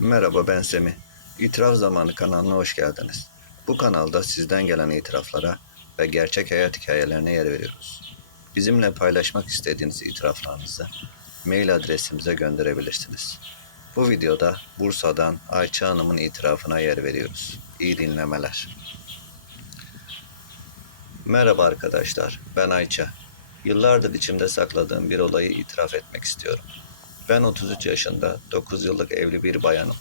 Merhaba ben Semih. İtiraf Zamanı kanalına hoş geldiniz. Bu kanalda sizden gelen itiraflara ve gerçek hayat hikayelerine yer veriyoruz. Bizimle paylaşmak istediğiniz itiraflarınızı mail adresimize gönderebilirsiniz. Bu videoda Bursa'dan Ayça Hanım'ın itirafına yer veriyoruz. İyi dinlemeler. Merhaba arkadaşlar, ben Ayça. Yıllardır içimde sakladığım bir olayı itiraf etmek istiyorum. Ben 33 yaşında 9 yıllık evli bir bayanım.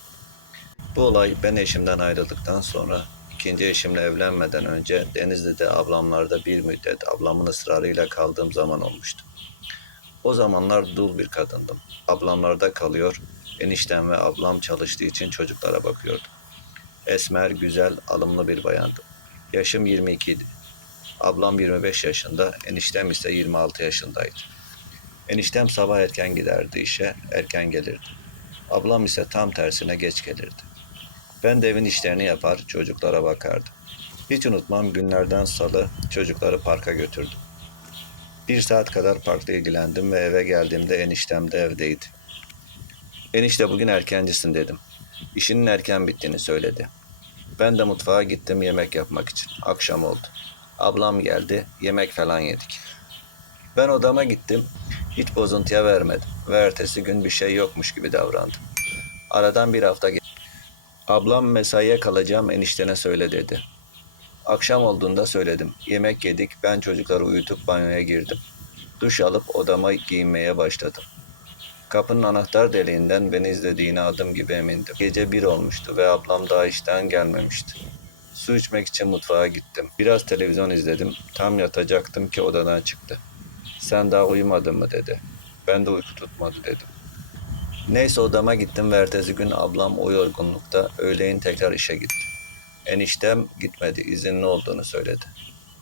Bu olay ben eşimden ayrıldıktan sonra ikinci eşimle evlenmeden önce Denizli'de ablamlarda bir müddet ablamın ısrarıyla kaldığım zaman olmuştu. O zamanlar dul bir kadındım. Ablamlarda kalıyor, eniştem ve ablam çalıştığı için çocuklara bakıyordum. Esmer, güzel, alımlı bir bayandım. Yaşım 22 idi. Ablam 25 yaşında, eniştem ise 26 yaşındaydı. Eniştem sabah erken giderdi işe, erken gelirdi. Ablam ise tam tersine geç gelirdi. Ben de evin işlerini yapar, çocuklara bakardım. Hiç unutmam günlerden salı çocukları parka götürdüm. Bir saat kadar parkta ilgilendim ve eve geldiğimde eniştem de evdeydi. Enişte bugün erkencisin dedim. İşinin erken bittiğini söyledi. Ben de mutfağa gittim yemek yapmak için. Akşam oldu. Ablam geldi, yemek falan yedik. Ben odama gittim. Hiç bozuntuya vermedim ve ertesi gün bir şey yokmuş gibi davrandım. Aradan bir hafta geçti. Ablam mesaiye kalacağım eniştene söyle dedi. Akşam olduğunda söyledim. Yemek yedik, ben çocukları uyutup banyoya girdim. Duş alıp odama giyinmeye başladım. Kapının anahtar deliğinden beni izlediğine adım gibi emindim. Gece bir olmuştu ve ablam daha işten gelmemişti. Su içmek için mutfağa gittim. Biraz televizyon izledim. Tam yatacaktım ki odadan çıktı. Sen daha uyumadın mı dedi. Ben de uyku tutmadı dedim. Neyse odama gittim ve ertesi gün ablam o yorgunlukta öğleyin tekrar işe gitti. Eniştem gitmedi, izinli olduğunu söyledi.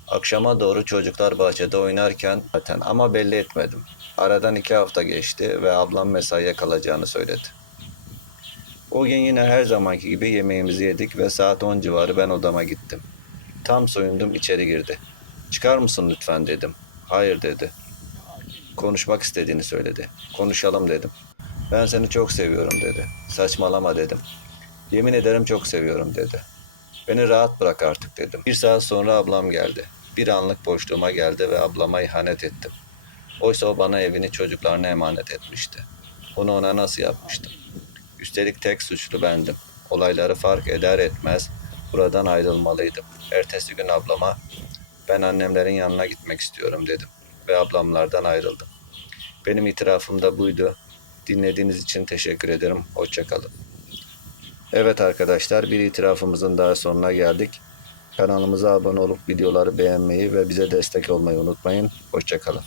Akşama doğru çocuklar bahçede oynarken zaten ama belli etmedim. Aradan iki hafta geçti ve ablam mesaiye kalacağını söyledi. O gün yine her zamanki gibi yemeğimizi yedik ve saat 10 civarı ben odama gittim. Tam soyundum içeri girdi. Çıkar mısın lütfen dedim. Hayır dedi. Konuşmak istediğini söyledi. Konuşalım dedim. Ben seni çok seviyorum dedi. Saçmalama dedim. Yemin ederim çok seviyorum dedi. Beni rahat bırak artık dedim. Bir saat sonra ablam geldi. Bir anlık boşluğuma geldi ve ablama ihanet ettim. Oysa o bana evini çocuklarına emanet etmişti. Bunu ona nasıl yapmıştım? Üstelik tek suçlu bendim. Olayları fark eder etmez buradan ayrılmalıydım. Ertesi gün ablama ben annemlerin yanına gitmek istiyorum dedim ve ablamlardan ayrıldım. Benim itirafım da buydu. Dinlediğiniz için teşekkür ederim. Hoşçakalın. Evet arkadaşlar bir itirafımızın daha sonuna geldik. Kanalımıza abone olup videoları beğenmeyi ve bize destek olmayı unutmayın. Hoşçakalın.